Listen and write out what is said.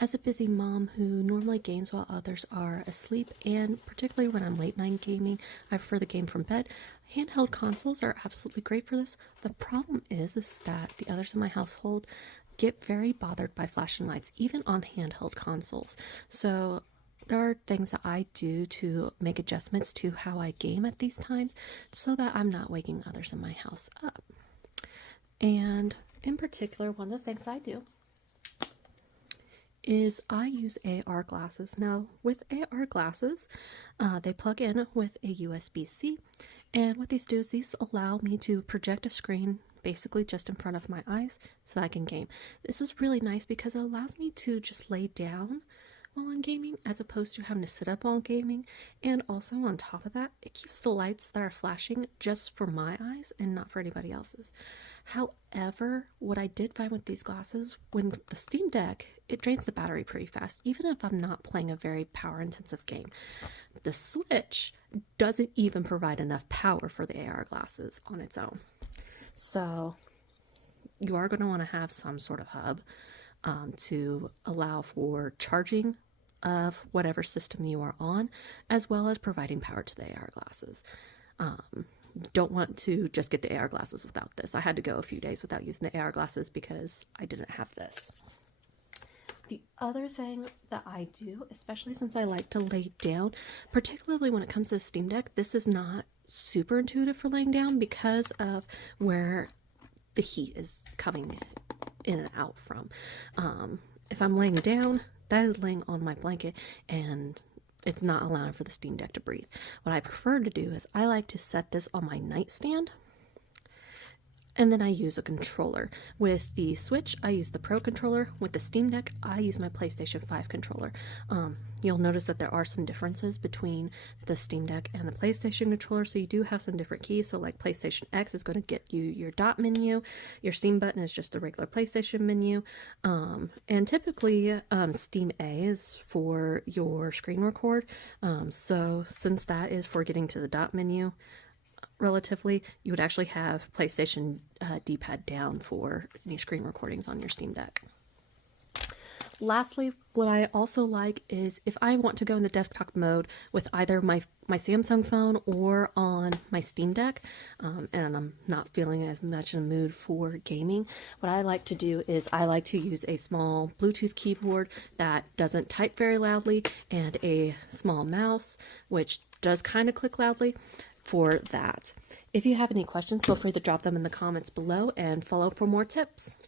As a busy mom who normally games while others are asleep, and particularly when I'm late night gaming, I prefer the game from bed. Handheld consoles are absolutely great for this. The problem is that the others in my household get very bothered by flashing lights, even on handheld consoles. So there are things that I do to make adjustments to how I game at these times so that I'm not waking others in my house up. And in particular, one of the things I do is I use AR glasses. Now, with AR glasses, they plug in with a USB-C, and what these do is these allow me to project a screen basically just in front of my eyes so that I can game. This is really nice because it allows me to just lay down while I'm gaming as opposed to having to sit up while gaming, and also on top of that, it keeps the lights that are flashing just for my eyes and not for anybody else's. However, what I did find with these glasses, when the Steam Deck, it drains the battery pretty fast, even if I'm not playing a very power intensive game. The Switch doesn't even provide enough power for the AR glasses on its own. So you are going to want to have some sort of hub to allow for charging of whatever system you are on, as well as providing power to the AR glasses. Don't want to just get the AR glasses without this. I had to go a few days without using the AR glasses because I didn't have this. The other thing that I do, especially since I like to lay down, particularly when it comes to the Steam Deck, this is not super intuitive for laying down because of where the heat is coming in and out from. If I'm laying down, that is laying on my blanket and it's not allowing for the Steam Deck to breathe. What I prefer to do is I like to set this on my nightstand, and then I use a controller. With the Switch, I use the Pro controller. With the Steam Deck, I use my PlayStation 5 controller. You'll notice that there are some differences between the Steam Deck and the PlayStation controller, so you do have some different keys. So like PlayStation X is going to get you your dot menu, your Steam button is just a regular PlayStation menu, and typically Steam A is for your screen record. So since that is for getting to the dot menu, relatively, you would actually have PlayStation D-pad down for any screen recordings on your Steam Deck. Lastly, what I also like is if I want to go in the desktop mode with either my Samsung phone or on my Steam Deck, and I'm not feeling as much in the mood for gaming, what I like to do is I like to use a small Bluetooth keyboard that doesn't type very loudly and a small mouse, which does kind of click loudly for that. If you have any questions, feel free to drop them in the comments below and follow for more tips.